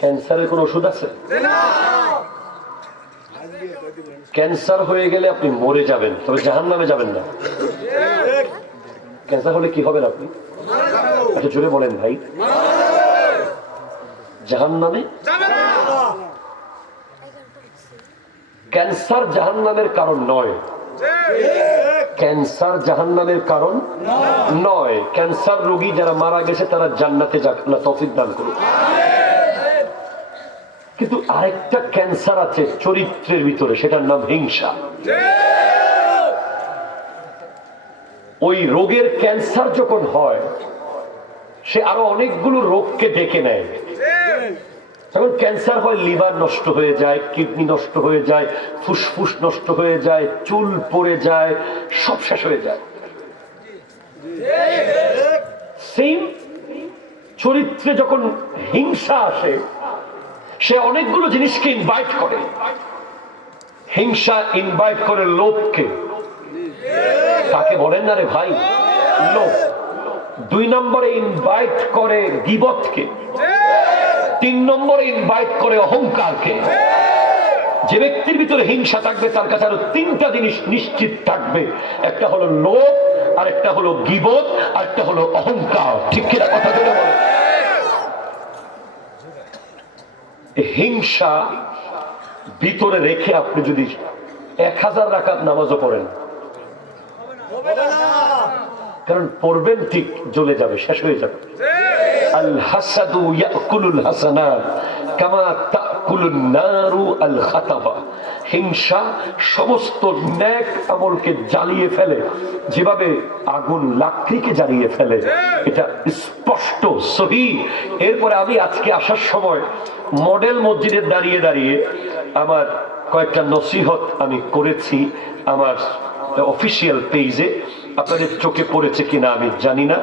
ক্যান্সারের কোন ওষুধ আছে? ক্যান্সার হয়ে গেলে আপনি মরে যাবেন, তবে জাহান্নামে যাবেন না। ক্যান্সার হলে কি হবেন আপনি? আচ্ছা জোরে বলেন ভাই। জাহান্নামে? ক্যান্সার জাহান্নামের কারণ নয়। ক্যান্সার জাহান্নামের কারণ নয়। ক্যান্সার রোগী যারা মারা গেছে তারা জান্নাতে যাক, আল্লাহ তৌফিক দান করুন। কিন্তু আরেকটা ক্যান্সার আছে চরিত্রের ভিতরে, সেটার নাম হিংসা। ওই রোগের ক্যান্সার যখন হয় সে আরো অনেকগুলো রোগকে ডেকে নেয়। যখন ক্যান্সার হয় লিভার নষ্ট হয়ে যায়, কিডনি নষ্ট হয়ে যায়, ফুসফুস নষ্ট হয়ে যায়, চুল পড়ে যায়, সব শেষ হয়ে যায়। সেম চরিত্রে যখন হিংসা আসে সে অনেকগুলো জিনিসকে ইনভাইট করে। হিংসা ইনভাইট করে লোভকে। তাকে বলেন না রে ভাই লোভ। 2 নম্বরে ইনভাইট করে গীবতকে। 3 নম্বরে ইনভাইট করে অহংকারকে। যে ব্যক্তির ভিতরে হিংসা থাকবে তার কাছে আরো 3টা জিনিস নিশ্চিত থাকবে। একটা হলো লোভ, আর একটা হলো গীবত, আর একটা হলো অহংকার। ঠিক কিনা কথা বলে বলে? হিংসা ভিতরে রেখে আপনি যদি 1000 রাকাত নামাজও পড়েন, কারণ পড়বেন ঠিক জ্বলে যাবে, শেষ হয়ে যাবে। আল হাসাদু ইয়াকুলুল হাসানাত কামা তাকুলুন নারু আল খাতাবা। হিংসা সমস্ত নেক আমলকে জ্বালিয়ে ফেলে, যেভাবে আগুন লাকড়িকে জ্বালিয়ে ফেলে। এটা স্পষ্ট সহিহ। এরপরে আমি আজকে আসার সময় মডেল মসজিদে দাঁড়িয়ে দাঁড়িয়ে আমার কয়েকটা নসিহত আমি করেছি আমার অফিসিয়াল পেজে। আপনাদের চোখে পড়েছে কিনা আমি জানি না।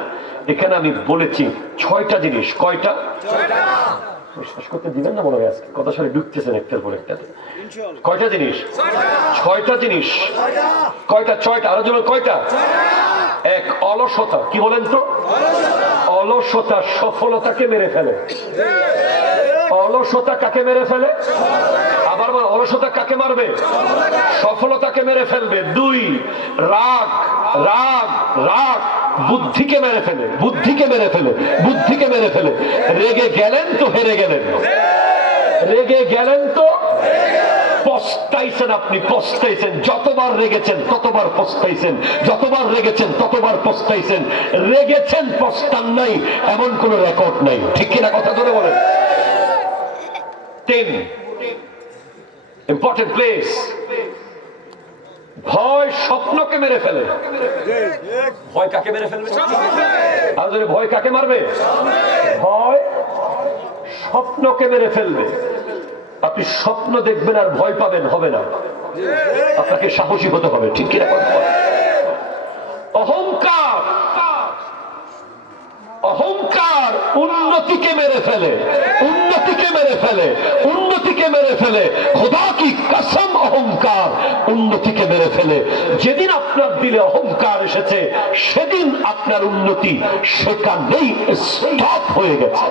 এখানে আমি বলেছি 6টা জিনিস। কয়টা? বিশ্বাস করতে দিবেন না মনে হয় আজকে কথা শুনে ঢুকতেছেন একটার পর একটা। কয়টা জিনিস? 6টা জিনিস। কয়টা? 6টা। আরো জন্য কয়টা? 1 অলসতা। কি বলেন তো? অলসতা সফলতাকে মেরে ফেলে। অলসতা কাকে মেরে ফেলে? আবার অলসতা কাকে মারবে? সফলতাকে মেরে ফেলবে। 2 রাগ। রাগ রাগ বুদ্ধিকে মেরে ফেলে। বুদ্ধিকে মেরে ফেলে। বুদ্ধিকে মেরে ফেলে। রেগে গেলেন তো হেরে গেলেন। রেগে গেলেন তো পস্তাইছেন। আপনি পস্তাইছেন। যতবার রেগেছেন ততবার পস্তাইছেন। যতবার রেগেছেন ততবার পস্তাইছেন। রেগেছেন পস্তান নাই এমন কোন রেকর্ড নাই। ঠিক কিনা কথা ধরে বলেন? 10 ইম্পর্টেন্ট প্লেস। ভয় স্বপ্নকে মেরে ফেলে। ভয় কাকে মেরে ফেলবে? আর যদি ভয় কাকে মারবে? ভয় স্বপ্নকে মেরে ফেলবে। আপনি স্বপ্ন দেখবেন আর ভয় পাবেন, হবে না। আপনাকে সাহসী হতে হবে। ঠিক কিনা কথা বলেন? অহংকার। অহংকার উন্নতিকে মেরে ফেলে। উন্নতিকে মেরে ফেলে। উন্নতিকে মেরে ফেলে। খোদা কি কসম অহংকার উন্নতিকে মেরে ফেলে। যেদিন আপনার দিলে অহংকার এসেছে সেদিন আপনার উন্নতি সেখানেই স্টপ হয়ে গেছে।